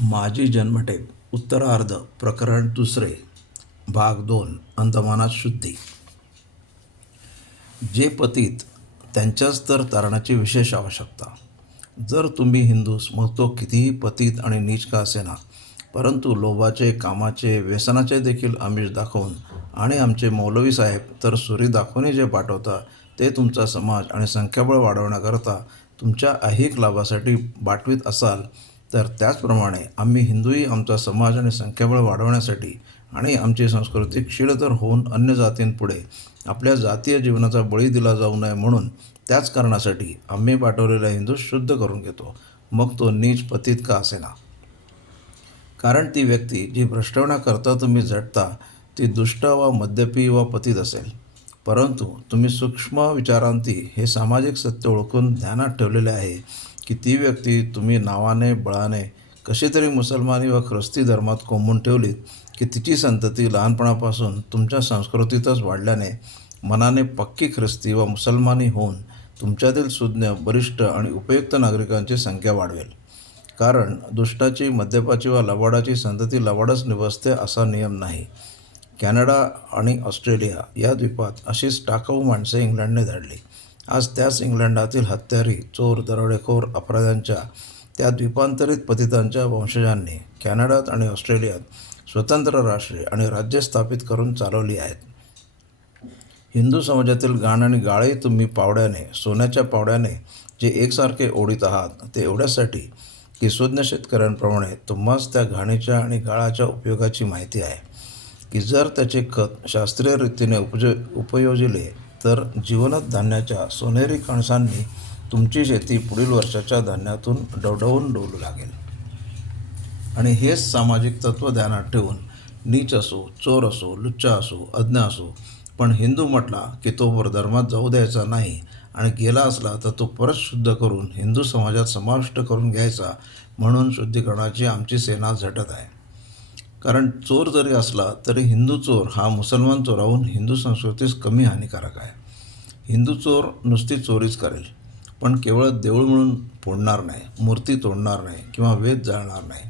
माझी जन्मटेप उत्तरार्ध प्रकरण दुसरे भाग दोन अंदमानात शुद्धी. जे पतीत त्यांच्याच तर तारणाची विशेष आवश्यकता. जर तुम्ही हिंदूस मग तो कितीही पतित आणि नीच का असेना परंतु लोभाचे कामाचे व्यसनाचे देखील आमिष दाखवून आणि आमचे मौलवी साहेब तर सुरी दाखवणे जे पाठवता ते तुमचा समाज आणि संख्याबळ वाढवण्याकरता तुमच्या ऐहिक लाभासाठी बाटवीत असाल तर त्याचप्रमाणे आम्ही हिंदूही आमचा समाज आणि संख्याबळ वाढवण्यासाठी आणि आमची संस्कृती क्षीणतर होऊन अन्य जातींपुढे आपल्या जातीय जीवनाचा बळी दिला जाऊ नये म्हणून त्याच कारणासाठी आम्ही पाठवलेला हिंदू शुद्ध करून घेतो. मग तो नीच पतित का असेना? कारण ती व्यक्ती जी भ्रष्टवण्याकरता तुम्ही झटता ती दुष्ट वा मद्यपी वा पतित असेल. परंतु तुम्ही सूक्ष्म विचारांती हे सामाजिक सत्य ओळखून ध्यानात ठेवलेले आहे. की ती व्यक्ती तुम्ही नावाने बळाने कशी तरी मुसलमानी व ख्रिस्ती धर्मात कोंबून ठेवलीत की तिची संतती लहानपणापासून तुमच्या संस्कृतीतच वाढल्याने मनाने पक्की ख्रिस्ती व मुसलमानी होऊन तुमच्यातील सुज्ञ वरिष्ठ आणि उपयुक्त नागरिकांची संख्या वाढवेल. कारण दुष्टाची मद्यपाची व लबाडाची संतती लवाडच निवसते असा नियम नाही. कॅनडा आणि ऑस्ट्रेलिया या द्वीपात अशीच टाकाऊ माणसे इंग्लंडने धाडली आज त्याच इंग्लंडातील हत्यारी चोर दरोडेखोर अपराध्यांच्या त्या द्वीपांतरित पतितांच्या वंशजांनी कॅनडात आणि ऑस्ट्रेलियात स्वतंत्र राष्ट्रे आणि राज्य स्थापित करून चालवली आहेत. हिंदू समाजातील गाण आणि गाळे तुम्ही पावड्याने सोन्याच्या पावड्याने जे एकसारखे ओढीत आहात ते एवढ्यासाठी की सुज्ञ शेतकऱ्यांप्रमाणे तुम्हाच त्या घाणीच्या आणि गाळाच्या उपयोगाची माहिती आहे. की जर त्याचे खत शास्त्रीय रीतीने उपज उपयोजिले तर जीवनात धान्याच्या सोनेरी कणसांनी तुमची शेती पुढील वर्षाच्या धान्यातून डवडवून डोलू लागेल. आणि हेच सामाजिक तत्त्व ध्यानात ठेवून नीच असो चोर असो लुच्चा असो अज्ञा असो पण हिंदू म्हटला की तो परधर्मात जाऊ द्यायचा नाही आणि गेला असला तर तो परत शुद्ध करून हिंदू समाजात समाविष्ट करून घ्यायचा म्हणून शुद्धीकरणाची आमची सेना झटत आहे. कारण चोर जरी असला तरी हिंदू चोर हा मुसलमान चोराहून हिंदू संस्कृतीस कमी हानिकारक आहे. हिंदू चोर नुसती चोरीच करेल पण केवळ देऊळ म्हणून फोडणार नाही मूर्ती तोडणार नाही किंवा वेद जाळणार नाही.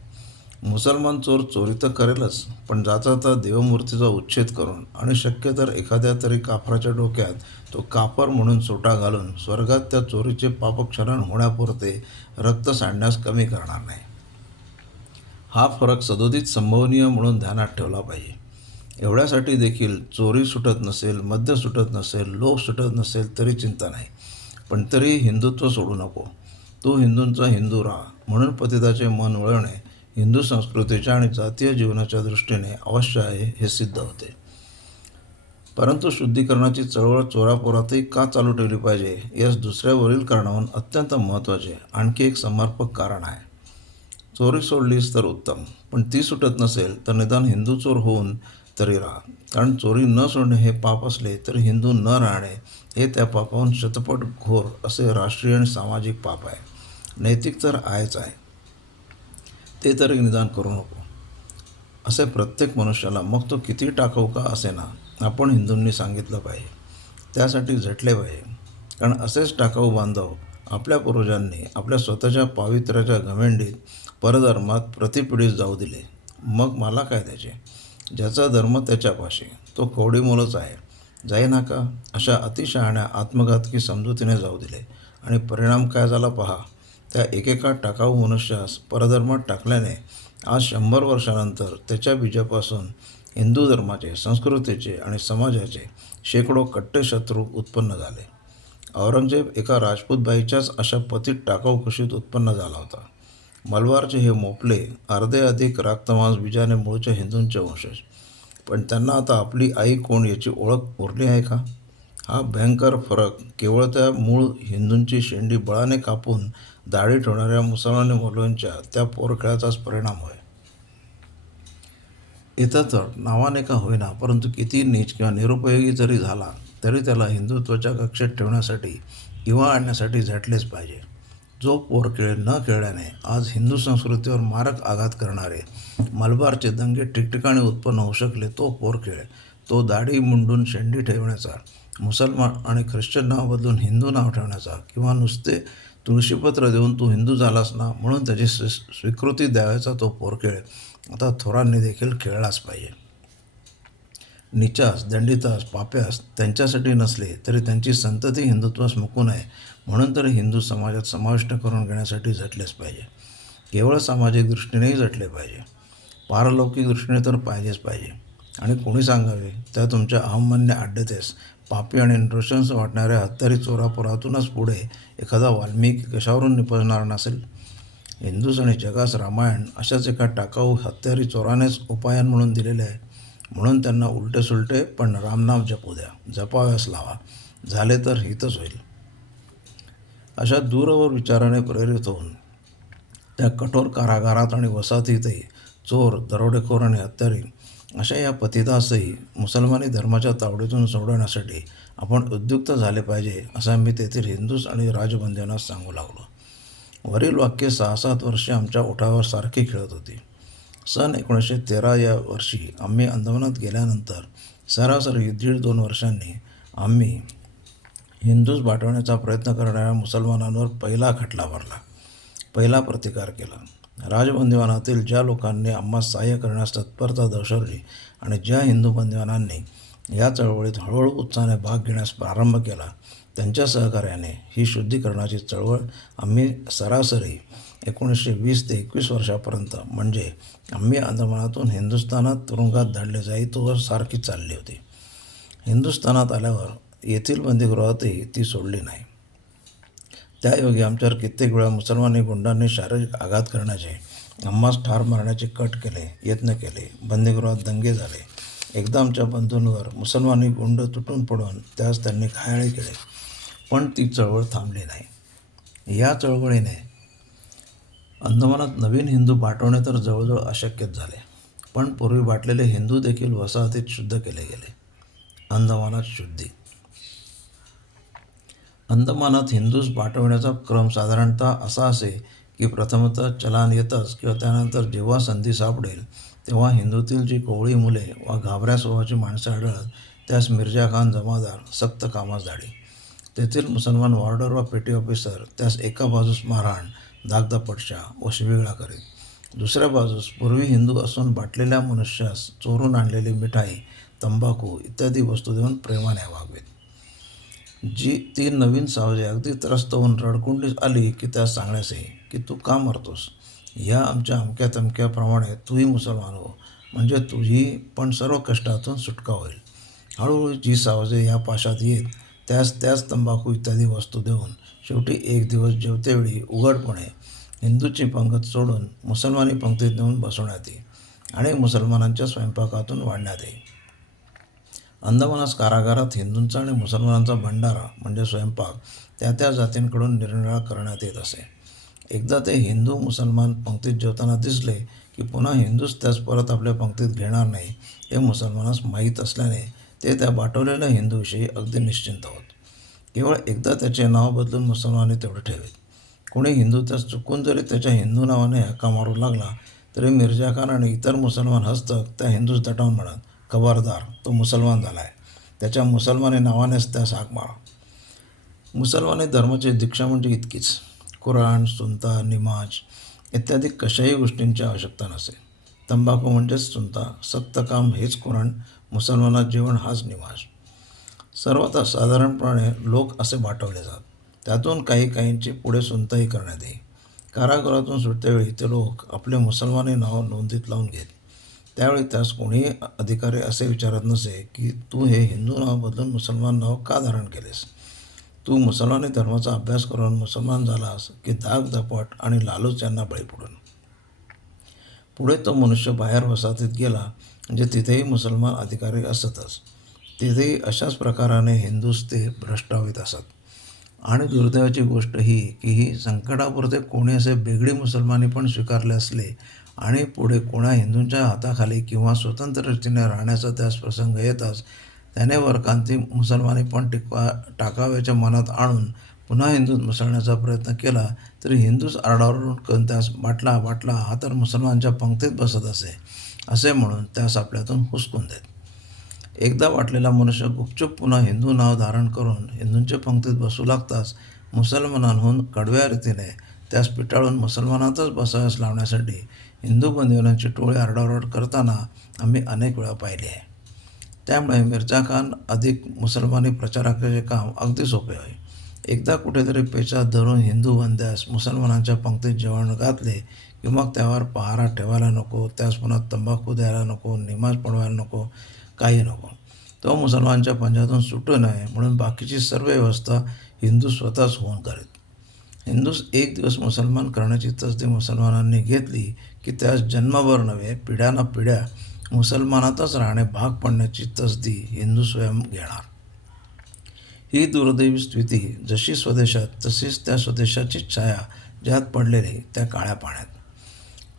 मुसलमान चोर चोरी तर करेलच पण जाता तर देवमूर्तीचा उच्छेद करून आणि शक्य तर एखाद्या तरी कापराच्या डोक्यात तो कापर म्हणून सोटा घालून स्वर्गात त्या चोरीचे पापक्षरण होण्यापुरते रक्त सांडण्यास कमी करणार नाही. हा फरक सदोदित संभवनीय म्हणून ध्यानात ठेवला पाहिजे. एवढ्यासाठी देखील चोरी सुटत नसेल मद्य सुटत नसेल लोभ सुटत नसेल तरी चिंता नाही. पण तरी हिंदुत्व सोडू नको. तू हिंदूंचा हिंदू राहा. म्हणून पतिताचे मन वळवणे हिंदू संस्कृतीच्या आणि जातीय जीवनाच्या दृष्टीने अवश्य आहे हे सिद्ध होते. परंतु शुद्धीकरणाची चळवळ चोरापोरातही का चालू ठेवली पाहिजे यास दुसऱ्यावरील कारणाहून अत्यंत महत्त्वाचे आणखी एक समर्पक कारण आहे. चोरी सोडलीस तर उत्तम. पण ती सुटत नसेल तर निदान हिंदू चोर होऊन तरी राहा. कारण चोरी न सोडणे हे पाप असले तरी हिंदू न राहणे हे त्या पापाहून शतपट घोर असे राष्ट्रीय आणि सामाजिक पाप आहे. नैतिक तर आहेच आहे. ते तरी निदान करू नको. असे प्रत्येक मनुष्याला मग तो किती टाकाऊ का असेना आपण हिंदूंनी सांगितलं पाहिजे. त्यासाठी झटले पाहिजे. कारण असेच टाकाऊ बांधव आपल्या पूर्वजांनी आपल्या स्वतःच्या पावित्र्याच्या घमेंडीत परधर्मात प्रतिपिढीत जाऊ दिले. मग मला काय त्याचे ज्याचा धर्म त्याच्यापाशी तो कवडीमोलच आहे. जाई नाका अशा अतिशहाण्या आत्मघातकी समजुतीने जाऊ दिले. आणि परिणाम काय झाला पहा. त्या एकेका टाकाऊ मनुष्यास परधर्मात टाकल्याने आज शंभर वर्षानंतर त्याच्या बीजापासून हिंदू धर्माचे संस्कृतीचे आणि समाजाचे शेकडो कट्टे शत्रू उत्पन्न झाले. औरंगजेब एका राजपूत बाईच्याच अशा पतीत टाकाऊ कुशीत उत्पन्न झाला होता. मलबारचे हे मोपले अर्धे अधिक राक्तमांस बीजाने मूळच्या हिंदूंचे वंशज. पण त्यांना आता आपली आई कोण याची ओळख उरली आहे का? हा भयंकर फरक केवळ त्या मूळ हिंदूंची शेंडी बळाने कापून दाढी ठेवणाऱ्या मुसलमान मुलांच्या त्या पोरखेळाचाच परिणाम होय. इथं तर नावाने का होईना परंतु किती नीच किंवा निरुपयोगी जरी झाला तरी त्याला हिंदुत्वाच्या कक्षेत ठेवण्यासाठी किंवा आणण्यासाठी झटलेच पाहिजे. जो पोरखेळ न खेळल्याने आज हिंदू संस्कृतीवर मारक आघात करणारे मलबारचे दंगे ठिकठिकाणी उत्पन्न होऊ शकले तो पोरखेळ तो दाढी मुंडून शेंडी ठेवण्याचा मुसलमान आणि ख्रिश्चन नाव बदलून हिंदू नाव ठेवण्याचा किंवा नुसते तुळशीपत्र देऊन तू हिंदू झालास ना म्हणून त्याची स्वीकृती द्यावायचा तो पोरखेळ आता थोरांनी देखील खेळलाच पाहिजे. निचास दंडितास पाप्यास त्यांच्यासाठी नसले तरी त्यांची संतती हिंदुत्वास मुकू नये म्हणून तरी हिंदू समाजात समाविष्ट करून घेण्यासाठी झटलेच पाहिजे. केवळ सामाजिक दृष्टीनेही झटले पाहिजे. पारलौकिक दृष्टीने तर पाहिजेच पाहिजे. आणि कोणी सांगावे? त्या तुमच्या अहमन्य आड्यतेस. पापी आणि नृशंस वाटणाऱ्या हत्यारी चोरापुरातूनच पुढे एखादा वाल्मिकी कशावरून निपजणार नसेल? हिंदूस आणि जगास रामायण अशाच एका टाकाऊ हत्यारी चोरानेच उपायन म्हणून दिलेले आहे. म्हणून त्यांना उलटे सुलटे पण रामनाम जपू द्या. जपाव्यास लावा. झाले तर हितच होईल. अशा दूरवर विचाराने प्रेरित होऊन त्या कठोर कारागारात आणि वसाहतीतही चोर दरोडेखोर आणि हत्यारी अशा या पतितासही मुसलमानी धर्माच्या तावडीतून सोडवण्यासाठी आपण उद्युक्त झाले पाहिजे असं मी तेथील हिंदूस आणि राजबंधूंना सांगू लागलो. वरील वाक्य सहा सात वर्षे आमच्या ओठावर सारखी खेळत होती. सन एकोणीसशे तेरा या वर्षी आम्ही अंदमानात गेल्यानंतर सरासरी दीड दोन वर्षांनी आम्ही हिंदूज बाटवण्याचा प्रयत्न करणाऱ्या मुसलमानांवर पहिला खटला भरला पहिला प्रतिकार केला. राजबंदिवानातील ज्या लोकांनी आम्हा सहाय्य करण्यास तत्परता दर्शवली आणि ज्या हिंदू बंदिवानांनी या चळवळीत हळूहळू उत्साहाने भाग घेण्यास प्रारंभ केला त्यांच्या सहकार्याने ही शुद्धीकरणाची चळवळ आम्ही सरासरी एकोणीसशे वीस ते एकवीस वर्षापर्यंत. म्हणजे आम्ही अंदमानातून हिंदुस्थानात तुरुंगात धाडले जाईतोवर सारखी चालली होती. हिंदुस्थानात आल्यावर येथील बंदीगृहातही ती सोडली नाही. त्यायोगे आमच्यावर कित्येक वेळा मुसलमानी गुंडांनी शारीरिक आघात करण्याचे आम्हास ठार मारण्याचे कट केले यत्न केले बंदीगृहात दंगे झाले. एकदा आमच्या बंधूंवर मुसलमानी गुंड तुटून पडून त्यास त्यांनी घायाळे केले. पण ती चळवळ थांबली नाही. या चळवळीने अंदमानात नवीन हिंदू पाठवणे तर जवळजवळ अशक्यच झाले. पण पूर्वी वाटलेले हिंदू देखील वसाहतीत शुद्ध केले गेले. अंदमानात शुद्धी. अंदमानात हिंदूस पाठवण्याचा क्रम साधारणतः असा असे की प्रथमतः चलान येतच किंवा त्यानंतर जेव्हा संधी सापडेल तेव्हा हिंदूतील जी कोवळी मुले वा घाबऱ्या स्वभावाची माणसं आढळत त्यास मिर्जा खान जमादार सक्त कामास धाडी तेथील मुसलमान वॉर्डर वा पेटी ऑफिसर त्यास एका बाजूस मारहाण दागदापटशा व शिवीगाळा करीत दुसऱ्या बाजूस पूर्वी हिंदू असून बाटलेल्या मनुष्यास चोरून आणलेली मिठाई तंबाखू इत्यादी वस्तू देऊन प्रेमाने वागवीत जी ती नवीन सावजी अगदी त्रस्त होऊन रडकुंडीत आली की त्यास सांगण्यास येई की तू का मरतोस? या आमच्या अमक्या तमक्याप्रमाणे तूही मुसलमान हो. म्हणजे तुझी पण सर्व कष्टातून सुटका होईल. हळूहळू जी सावजे या पाशात येत त्यास त्याच तंबाखू इत्यादी वस्तू देऊन शेवटी एक दिवस जेवतेवेळी उघडपणे हिंदूची पंगत सोडून मुसलमानी पंक्तीत नेऊन बसवण्यात येई आणि मुसलमानांच्या स्वयंपाकातून वाढण्यात येई अंदमानास कारागारात हिंदूंचा आणि मुसलमानांचा भंडारा म्हणजे स्वयंपाक त्या त्या जातींकडून निरनिराळा करण्यात येत असे. एकदा ते हिंदू मुसलमान पंक्तीत जेवताना दिसले की पुन्हा हिंदूच त्यास परत आपल्या पंक्तीत घेणार नाही हे मुसलमानास माहीत असल्याने ते त्या पाठवलेल्या हिंदूविषयी अगदी निश्चिंत होत. केवळ एकदा त्याचे नाव बदलून मुसलमाने तेवढे ठेवेल. कोणी हिंदू त्यास चुकून जरी त्याच्या हिंदू नावाने हक्का मारू लागला तरी मिर्जा खान आणि इतर मुसलमान हस्तक त्या हिंदूच दटावून म्हणत खबरदार तो मुसलमान झाला आहे त्याच्या मुसलमानी नावानेच त्यास हाक मारा. मुसलमानी धर्माची दीक्षा म्हणजे इतकीच. कुराण सुनता निमाज इत्यादी कशाही गोष्टींची आवश्यकता नसे. तंबाखू म्हणजेच सुनता सक्त काम हेच कुराण मुसलमानात जेवण हाच निवास. सर्वात साधारणपणे लोक असे वाटवले जात. त्यातून काही काहींची पुढे सुनताही करण्यात येई कारागृहातून सुटतेवेळी ते लोक आपले मुसलमानी नाव नोंदीत लावून घेत. त्यावेळी त्यास कोणीही अधिकारी असे विचारत नसे की तू हे हिंदू नाव बदलून मुसलमान नाव का धारण केलेस? तू मुसलमानी धर्माचा अभ्यास करून मुसलमान झालास की दाग दपट आणि लालूच यांना बळी पडून पुढे तो मनुष्य बाहेर वसाहतीत गेला. म्हणजे तिथेही मुसलमान अधिकारी असतच. तिथेही अशाच प्रकाराने हिंदूच ते भ्रष्टावित असत. आणि दुर्दैवाची गोष्ट ही की ही संकटापुरते कोणी असे बेगडी मुसलमानी पण स्वीकारले असले आणि पुढे कोणा हिंदूंच्या हाताखाली किंवा स्वतंत्र रीतीने राहण्याचा त्यास प्रसंग येताच त्याने वरकांती मुसलमानी पण टिकवा टाकाव्याच्या मनात आणून पुन्हा हिंदूत मिसळण्याचा प्रयत्न केला तरी हिंदूच आरडाओरड करून त्यास बाटला बाटला हा तर मुसलमानच्या पंक्तीत बसत असे. असे म्हणून त्यास आपल्यातून हुसकून देत. एकदा वाटलेला मनुष्य गुपचूप पुन्हा हिंदू नाव धारण करून हिंदूंच्या पंक्तीत बसू लागताच मुसलमानांहून कडव्या रीतीने त्यास पिटाळून मुसलमानातच बसाव्यास लावण्यासाठी हिंदू बंधूंची टोळी आरडाओरड करताना आम्ही अनेक वेळा पाहिले आहे. त्यामुळे मिर्झा खान अधिक मुसलमानी प्रचारकाचे काम अगदी सोपे होय एकदा कुठेतरी पेचा धरून हिंदू बंद्यास मुसलमानांच्या पंक्तीत जेवण घातले की मग त्यावर पहारा ठेवायला नको त्यास पुन्हा तंबाखू द्यायला नको निमाज पडवायला नको काही नको. तो मुसलमानच्या पंजातून सुटू नये म्हणून बाकीची सर्व व्यवस्था हिंदू स्वतःच होऊन करीत हिंदूस एक दिवस मुसलमान करण्याची तसदी मुसलमानांनी घेतली की त्यास जन्मभर नव्हे पिढ्याना पिढ्या मुसलमानातच राहणे भाग पडण्याची तसदी हिंदू स्वयं घेणार. ही दुर्दैवी स्थिती जशी स्वदेशात तशीच त्या स्वदेशाची छाया ज्यात पडलेली त्या काळ्या पाण्यात.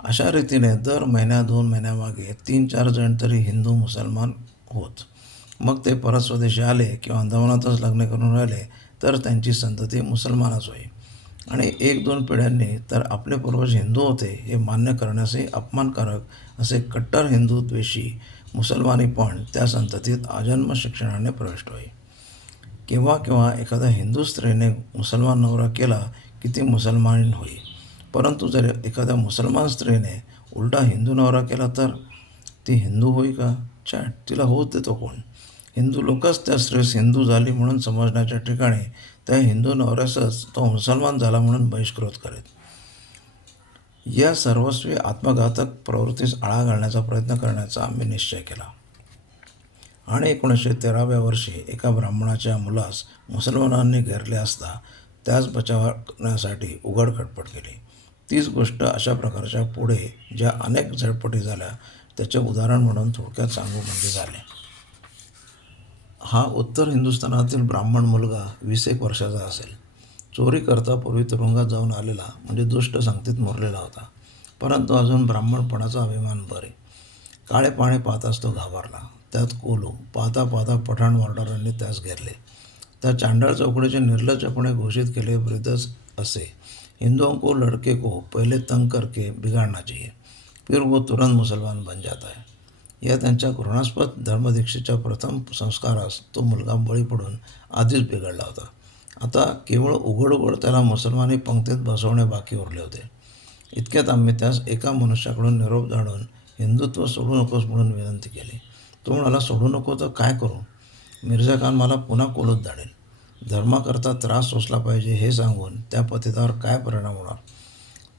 अशा रीतीने दर महिन्या दोन महिन्यामागे तीन चार जण तरी हिंदू मुसलमान होत. मग ते परत स्वदेशी आले किंवा अंदमानातच लग्न करून राहिले तर त्यांची संतती मुसलमानच होई. आणि एक दोन पिढ्यांनी तर आपले पूर्वज हिंदू होते हे मान्य करण्यासही अपमानकारक असे कट्टर हिंदू द्वेषी मुसलमानीपण त्या संततीत आजन्म शिक्षणाने प्रविष्ट होई. केव्हा केव्हा एखाद्या हिंदू स्त्रीने मुसलमान नवरा केला की ती मुसलमान होई. परंतु जर एखाद्या मुसलमान स्त्रीने उलटा हिंदू नवरा केला तर ती हिंदू होई का? चॅट तिला होत देतो कोण? हिंदू लोकच त्या स्त्रीस हिंदू झाली म्हणून समजण्याच्या ठिकाणी त्या हिंदू नवऱ्यासच तो मुसलमान झाला म्हणून बहिष्कृत करेल. या सर्वस्वी आत्मघातक प्रवृत्तीस आळा घालण्याचा प्रयत्न करण्याचा आम्ही निश्चय केला. आणि एकोणीसशे तेराव्या वर्षी एका ब्राह्मणाच्या मुलास मुसलमानांनी घेरले असता त्यास बचावण्यासाठी उघड खटपट केली. तीच गोष्ट अशा प्रकारच्या पुढे ज्या अनेक झटपटी झाल्या त्याचे उदाहरण म्हणून थोडक्यात सांगू म्हणजे झाले. हा उत्तर हिंदुस्थानातील ब्राह्मण मुलगा वीस एक वर्षाचा असेल. चोरी करता पूर्वी तुरुंगात जाऊन आलेला म्हणजे दुष्ट संगतीत मुरलेला होता. परंतु अजून ब्राह्मणपणाचा अभिमान बरे. काळे पाणी पाहताच तो घाबरला. त्यात कोलू पाहता पाहता पठाण वॉर्डरांनी त्यास घेरले. त्या चांडळ चौकडीचे निर्लज्जपणे घोषित केले वृद्धच असे. हिंदुओं को लड़के को पहिले तंग करके बिगाड़ना चाहिए फिर वो तुरंत मुसलमान बन जाता है। या त्यांच्या घृणास्पद धर्मदीक्षेच्या प्रथम संस्कारास तो मुलगा बळी पडून आधीच बिघडला होता. आता केवळ उघड उघड त्याला मुसलमानी पंक्तीत बसवणे बाकी उरले होते. इतक्यात आम्ही त्यास एका मनुष्याकडून निरोप जाणून हिंदुत्व सोडू नकोस म्हणून विनंती केली. तो म्हणाला सोडू नको तर काय करू? मिर्झा खान मला पुन्हा कोलत धाडेल. धर्माकरता त्रास सोसला पाहिजे हे सांगून त्या पतितावर काय परिणाम होणार?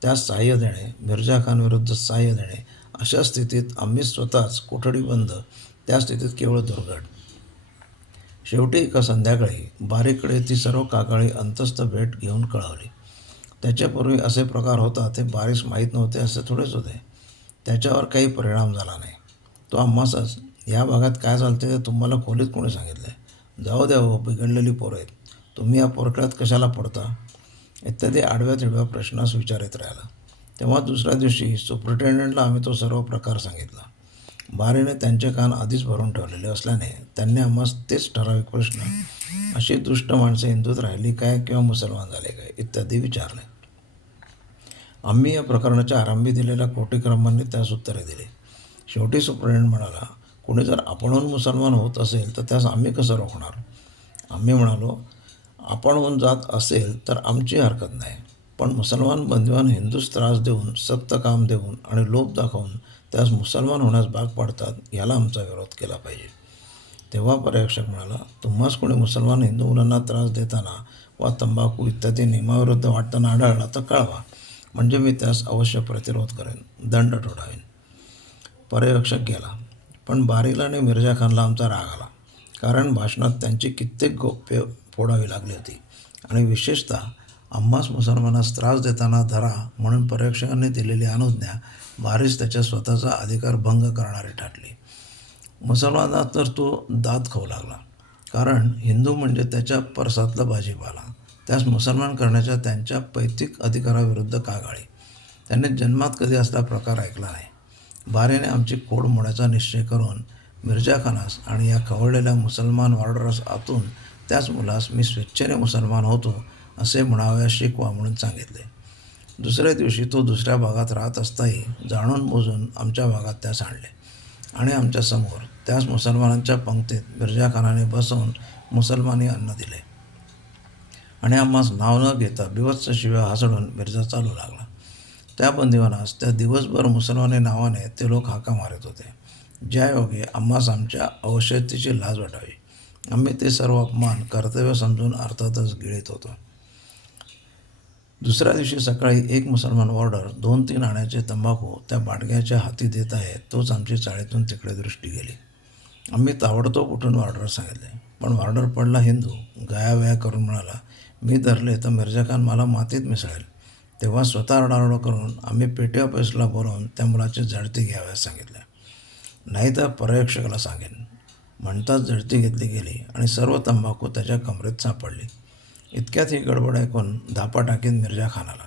त्यास सहाय्य देणे मिर्झा खानविरुद्ध सहाय्य देणे अशा स्थितीत आम्ही स्वतःच कोठडी बंद त्या स्थितीत केवळ दुर्घट शेवटी एका संध्याकाळी बारीकडे ती सर्व काकाळी अंतस्थ भेट घेऊन कळवली. त्याच्यापूर्वी असे प्रकार होता ते बारीस माहीत नव्हते असे थोडेच होते. त्याच्यावर काही परिणाम झाला नाही. तो आम्हासच या भागात काय चालते ते तुम्हाला खोलीत कोणी सांगितलं जाऊ द्या हो बिघडलेली पोरं आहेत. तुम्ही या पोरकळ्यात कशाला पडता? इत्यादी आडव्या तिडव्या प्रश्नास विचारित राहिला. तेव्हा दुसऱ्या दिवशी सुप्रिटेंडंटला आम्ही तो सर्व प्रकार सांगितला. बारीने त्यांचे कान आधीच भरून ठेवलेले असल्याने त्यांनी आम्हास तेच ठराविक प्रश्न अशी दुष्ट माणसं हिंदूत राहिली काय किंवा मुसलमान झाले काय इत्यादी विचारले. आम्ही या प्रकरणाच्या आरंभी दिलेल्या कोटीक्रमांनी त्यास उत्तरे दिली. शेवटी सुप्रिटेंडंट म्हणाला कोणी जर आपणहून मुसलमान होत असेल तर त्यास आम्ही कसं रोखणार? आम्ही म्हणालो आपणहून जात असेल तर आमची हरकत नाही. पण मुसलमान बंदिवान हिंदूस त्रास देऊन सक्त काम देऊन आणि लोभ दाखवून त्यास मुसलमान होण्यास भाग पाडतात याला आमचा विरोध केला पाहिजे. तेव्हा पर्यवेक्षक म्हणाला तुम्हाच कोणी मुसलमान हिंदू मुलांना त्रास देताना वा तंबाखू इत्यादी नियमाविरुद्ध वाटताना आढळला तर कळवा. म्हणजे मी त्यास अवश्य प्रतिरोध करेन दंड ठोठावेन. पर्यवेक्षक गेला. पण बारीला आणि मिर्झा खानला आमचा राग आला. कारण भाषणात त्यांची कित्येक गोप्य फोडावी लागली होती. आणि विशेषतः आम्हास मुसलमानास त्रास देताना धरा म्हणून पर्यवेक्षकांनी दिलेली अनुज्ञा बारीस त्याच्या स्वतःचा अधिकार भंग करणारी ठरली. मुसलमानात तर तो दात खाऊ लागला. कारण हिंदू म्हणजे त्याच्या परसातला भाजीपाला. त्यास मुसलमान करण्याच्या त्यांच्या पैतिक अधिकाराविरुद्ध कागाळी त्याने जन्मात कधी असला प्रकार ऐकला नाही. बारेने आमची खोड मोडायचा निश्चय करून मिर्जा खानास आणि या खवळलेल्या मुसलमान वॉर्डरस आतून त्याच मुलास मी स्वेच्छेने मुसलमान होतो असे म्हणाव्या शिकवा म्हणून सांगितले. दुसऱ्या दिवशी तो दुसऱ्या भागात राहत असताही जाणून बुजून आमच्या भागात त्यास आणले आणि आमच्यासमोर त्याच मुसलमानांच्या पंक्तीत मिर्जा खानाने बसवून मुसलमानी अन्न दिले. आणि आम्हास नाव न घेता बिवत्स शिव्या हासडून मिर्झा चालू लागला. त्या बंदिवानास त्या दिवसभर मुसलमाने नावाने ते लोक हाका मारत होते. ज्यायोगे आम्हास आमच्या अवशयतेची लाज वाटावी. आम्ही ते सर्व अपमान कर्तव्य समजून अर्थातच गिळीत होतो. दुसऱ्या दिवशी सकाळी एक मुसलमान वॉर्डर दोन तीन आण्याचे तंबाखू त्या बाटग्याच्या हाती देत आहे तोच आमची चाळीतून तिकडे दृष्टी गेली. आम्ही ताबडतोब उठून वॉर्डर सांगितले पण वॉर्डर पडला हिंदू गयावया करून म्हणाला मी धरले तर मिर्जा खान मला मातीत मिसळेल. तेव्हा स्वतः रडारड करून आम्ही पेटी ऑफिसला बोलावून त्या मुलाची झडती घ्याव्यास सांगितले. नाही तर पर्यवेक्षकाला सांगेन. म्हणताच झडती घेतली गेली आणि सर्व तंबाखू त्याच्या कमरेत सापडली. इतक्यात ही गडबड ऐकून धापा टाकीत मिर्झा खानाला.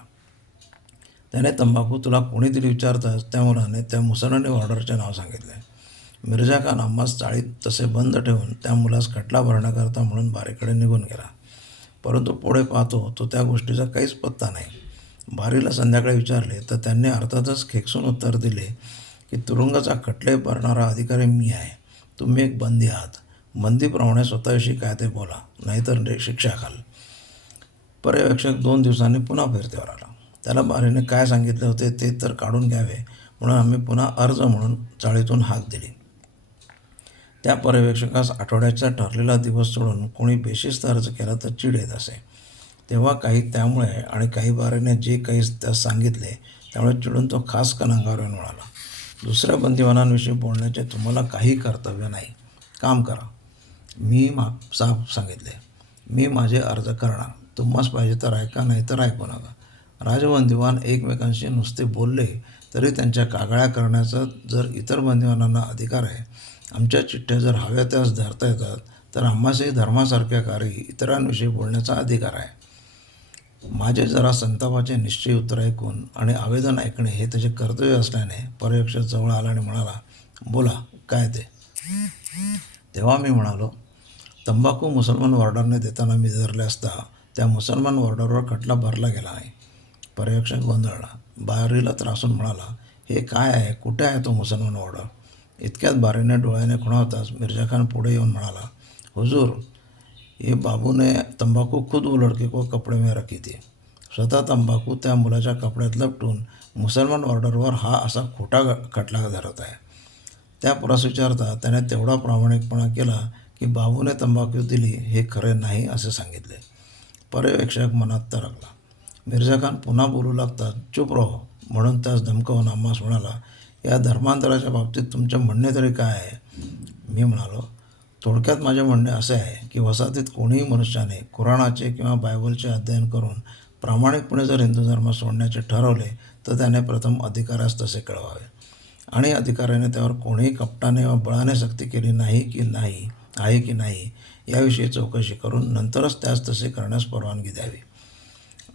त्याने तंबाखू तुला कोणी दिली विचारताच त्या मुलाने त्या मुसलमानी ऑर्डरचे नाव सांगितले. मिर्जा खान आम्हास चाळीत तसे बंद ठेवून त्या मुलास खटला भरण्याकरता म्हणून बारीकडे निघून गेला. परंतु पुढे पाहतो तो त्या गोष्टीचा काहीच पत्ता नाही. भारीला संध्याकाळी विचारले तर त्यांनी अर्थातच खेकसून उत्तर दिले की तुरुंगाचा खटले भरणारा अधिकारी मी आहे. तुम्ही एक बंदी आहात. बंदीप्रमाणे स्वतःविषयी काय ते बोला नाहीतर शिक्षा खाल. पर्यवेक्षक दोन दिवसांनी पुन्हा फिरतेवर आला. त्याला बारीने काय सांगितले होते ते तर काढून घ्यावे म्हणून आम्ही पुन्हा अर्ज म्हणून चाळीतून हाक दिली. त्या पर्यवेक्षकास आठवड्याचा ठरलेला दिवस सोडून कोणी बेशिस्त अर्ज केला तर चिड येत असे तेव्हा काही त्यामुळे आणि काही बाराने जे काही त्यास सांगितले त्यामुळे चिडून तो खास कनांगावर येऊन म्हणाला दुसऱ्या बंदिवानांविषयी बोलण्याचे तुम्हाला काही कर्तव्य नाही. काम करा. मी मा साफ सांगितले. मी माझे अर्ज करणार. तुम्हास पाहिजे तर ऐका नाही तर ऐकू नका. राजबंदिवान एकमेकांशी नुसते बोलले तरी त्यांच्या कागाळ्या करण्याचा जर इतर बंदिवानांना अधिकार आहे आमच्या चिठ्ठ्या जर हव्या त्यास धरता येतात तर आम्हासही धर्मासारख्या कार्य इतरांविषयी बोलण्याचा अधिकार आहे. माझे जरा संतापाचे निश्चय उत्तर ऐकून आणि आवेदन ऐकणे हे त्याचे कर्तव्य असल्याने पर्यवेक्षक जवळ आला आणि म्हणाला बोला काय ते? तेव्हा मी म्हणालो तंबाखू मुसलमान वॉर्डरने देताना मी धरले असता त्या मुसलमान वॉर्डरवर खटला भरला गेला नाही पर्यवेक्षक गोंधळला बारीला त्रासून म्हणाला हे काय आहे? कुठे आहे तो मुसलमान वॉर्डर? इतक्यात बारीने डोळ्याने खुणावताच मिर्झा खान पुढे येऊन म्हणाला हुजूर हे बाबूने तंबाखू खुद वो व को कपड़े में रखी थी। स्वतः तंबाखू त्या मुलाच्या कपड्यात लपटून मुसलमान ऑर्डरवर हा असा खोटा ग- खटला धरत आहे। त्या पुरास विचारता त्याने तेवढा प्रामाणिकपणा केला की बाबूने तंबाखू दिली हे खरे नाही असे सांगितले। पर्यवेक्षक मनात तरकला मिर्झा खान पुन्हा बोलू लागतात चुप रहो म्हणून त्यास धमकावून आम्हास म्हणाला या धर्मांतराच्या बाबतीत तुमचे म्हणणे तरी काय आहे? मी म्हणालो थोडक्यात माझे म्हणणे असे आहे की वसाहतीत कोणीही मनुष्याने कुराणाचे किंवा बायबलचे अध्ययन करून प्रामाणिकपणे जर हिंदू धर्म सोडण्याचे ठरवले तर त्याने प्रथम अधिकारास तसे कळवावे. आणि अधिकाऱ्याने त्यावर कोणीही कपटाने वा बळाने सक्ती केली नाही की नाही आहे की नाही याविषयी चौकशी करून नंतरच त्यास तसे करण्यास परवानगी द्यावी.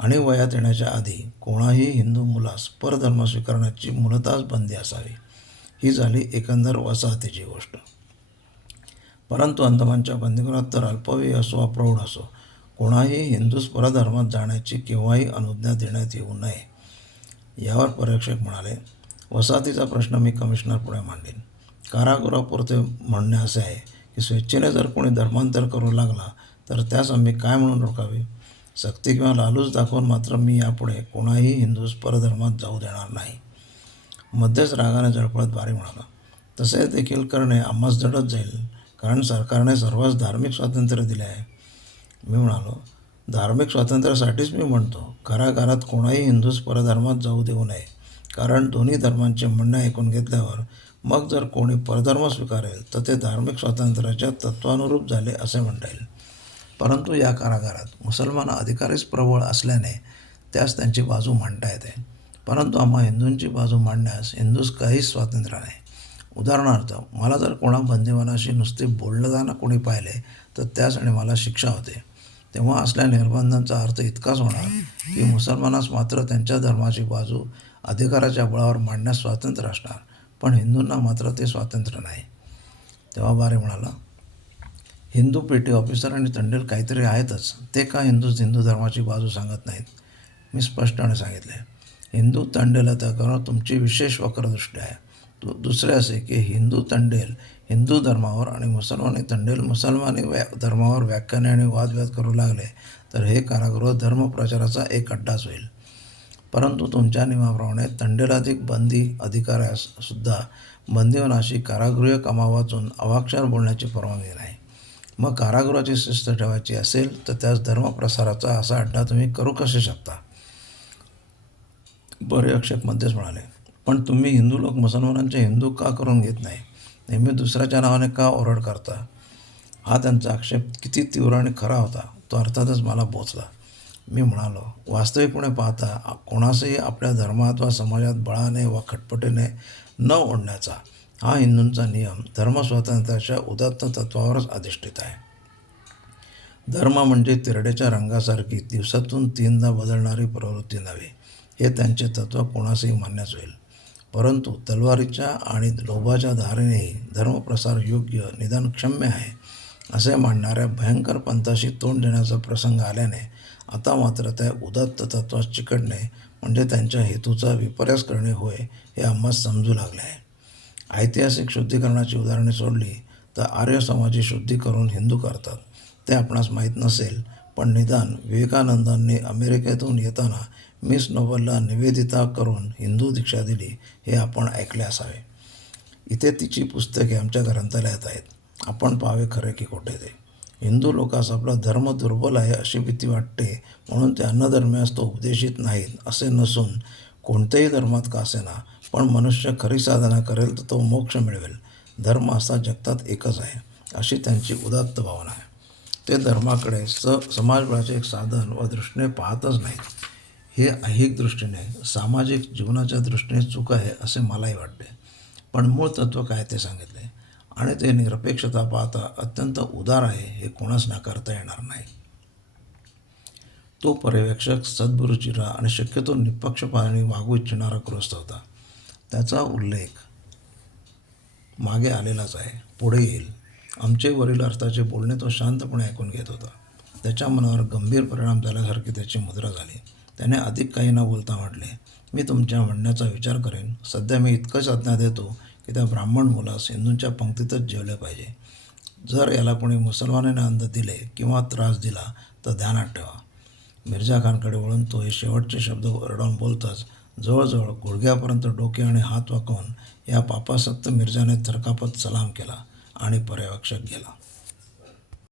आणि वयात येण्याच्या आधी कोणाही हिंदू मुलास परधर्म स्वीकारण्याची मूलतःच बंदी असावी. ही झाली एकंदर वसाहतीची गोष्ट. परंतु अंदमानच्या बंदीगृहात तर अल्पवयी असो वा प्रौढ असो कोणाही हिंदूस परधर्मात जाण्याची केव्हाही अनुज्ञा देण्यात येऊ नये. यावर पर्यवेक्षक म्हणाले वसाहतीचा प्रश्न मी कमिशनर पुढे मांडीन. कारागृहापुरते म्हणणे असे आहे की स्वेच्छेने जर कोणी धर्मांतर करू लागला तर त्यास आम्ही काय म्हणून रोखावे सक्ती किंवा लालूच दाखवून मात्र मी यापुढे कोणाही हिंदूस परधर्मात जाऊ देणार नाही. मध्येच रागाने जळपळत बारी म्हणाला तसे देखील करणे आम्हास जडत जाईल. कारण सरकारने सर्वांस धार्मिक स्वातंत्र्य दिले आहे. मी म्हणालो धार्मिक स्वातंत्र्यासाठीच मी म्हणतो घराघरात कोणाही हिंदूस परधर्मात जाऊ देऊ नये. कारण दोन्ही धर्मांचे म्हणणे ऐकून घेतल्यावर मग जर कोणी परधर्म स्वीकारेल तर ते धार्मिक स्वातंत्र्याच्या तत्वानुरूप झाले असे म्हणता येईल. परंतु या कारागारात मुसलमान अधिकारीच प्रबळ असल्याने त्यास त्यांची बाजू मांडता येते. परंतु आम्हा हिंदूंची बाजू मांडण्यास हिंदूस काहीच स्वातंत्र्य नाही. उदाहरणार्थ मला जर कोणा बंदिवानाशी नुसते बोलताना कोणी पाहिले तर त्याच आणि मला शिक्षा होते. तेव्हा असल्या निर्बंधांचा अर्थ इतकाच होणार की मुसलमानास मात्र त्यांच्या धर्माची बाजू अधिकाराच्या बळावर मांडण्यास स्वातंत्र्य असणार पण हिंदूंना मात्र ते स्वातंत्र्य नाही. तेव्हा बारे म्हणाला हिंदू पेटी ऑफिसर आणि तंडेल काहीतरी आहेतच. ते का हिंदूच हिंदू धर्माची बाजू सांगत नाहीत? मी स्पष्टपणे सांगितले हिंदू तंडेल त्याकडून तुमची विशेष वक्रदृष्टी आहे. दु दुसरे असे की हिंदू तंडेल हिंदू धर्मावर आणि मुसलमानी तंडेल मुसलमानी व्या धर्मावर व्याख्याने आणि वादविवाद करू लागले तर हे कारागृह धर्मप्रचाराचा एक अड्डाच होईल. परंतु तुमच्या नियमाप्रमाणे तंडेलाधिक बंदी अधिकाऱ्यास सुद्धा बंदिवानाशी कारागृह कामा वाचून अवाक्षर बोलण्याची परवानगी नाही. मग कारागृहाची शिस्त ठेवायची असेल तर त्यास धर्मप्रसाराचा असा अड्डा तुम्ही करू कसे शकता? पर्यवेक्षक मध्येच म्हणाले. पण तुम्ही हिंदू लोक मुसलमानांचे हिंदू का करून घेत नाही? नेहमी दुसऱ्याच्या नावाने का ओरड करता? हा त्यांचा आक्षेप किती तीव्र आणि खरा होता तो अर्थातच मला पोचला मी म्हणालो वास्तविकपणे पाहता कोणासही आपल्या धर्मात वा समाजात बळाने वा खटपटीने न ओढण्याचा हा हिंदूंचा नियम धर्मस्वातंत्र्याच्या उदात्त तत्वावरच अधिष्ठित आहे. धर्म म्हणजे तिरड्याच्या रंगासारखी दिवसातून तीनदा बदलणारी प्रवृत्ती नव्हे. हे त्यांचे तत्त्व कोणासही मान्यच होईल. परंतु तलवारीच्या आणि लोभाच्या धारेनेही धर्मप्रसार योग्य निदान क्षम्य आहे असे मांडणाऱ्या भयंकर पंथाशी तोंड देण्याचा प्रसंग आल्याने आता मात्र त्या उदात्त तत्वास चिकटणे म्हणजे त्यांच्या हेतूचा विपर्यास करणे होय हे आम्हास समजू लागले आहे. ऐतिहासिक शुद्धीकरणाची उदाहरणे सोडली तर आर्य समाजी शुद्धी करून हिंदू करतात. ते आपणास माहीत नसेल पण निदान विवेकानंदांनी अमेरिकेतून येताना मिस नोबलला निवेदिता करून हिंदू दीक्षा दिली हे आपण ऐकले असावे. इथे तिची पुस्तके आमच्या ग्रंथालयात आहेत. आपण पाहावे खरे की खोटे ते. हिंदू लोकांस आपला धर्म दुर्बल आहे अशी भीती वाटते म्हणून ते अन्नधर्म्यास तो उपदेशित नाहीत असे नसून कोणत्याही धर्मात का असेना पण मनुष्य खरी साधना करेल तर तो मोक्ष मिळवेल. धर्म असा जगतात एकच आहे अशी त्यांची उदात्त भावना आहे. ते धर्माकडे स समाजबळाचे एक साधन व दृष्टीने पाहतच नाहीत. हे ऐहिक दृष्टीने सामाजिक जीवनाच्या दृष्टीने चूक आहे असे मलाही वाटते. पण मूळ तत्त्व काय ते सांगितले? आणि ते निरपेक्षता पाहता अत्यंत उदार आहे हे कोणाच नाकारता येणार नाही. तो पर्यवेक्षक सद्गुरुचिरा आणि शक्यतो निपक्षपाने वागू इच्छिणारा गृहस्थ होता. त्याचा उल्लेख मागे आलेलाच आहे. पुढे येईल. आमचे वरील अर्थाचे बोलणे तो शांतपणे ऐकून घेत होता. त्याच्या मनावर गंभीर परिणाम झाल्यासारखी त्याची मुद्रा झाली. त्याने अधिक काही न बोलता म्हटले मी तुमच्या म्हणण्याचा विचार करेन. सध्या मी इतकंच आज्ञा देतो की त्या ब्राह्मण मुलास हिंदूंच्या पंक्तीतच जेवले पाहिजे. जर याला कोणी मुसलमानाने अंध दिले किंवा त्रास दिला तर ध्यानात ठेवा. मिर्झा खानकडे वळून तो हे शेवटचे शब्द ओरडून बोलताच जवळजवळ गुडघ्यापर्यंत डोके आणि हात वाकवून या पापासक्त मिर्झाने थरकापत सलाम केला आणि पर्यवेक्षक गेला.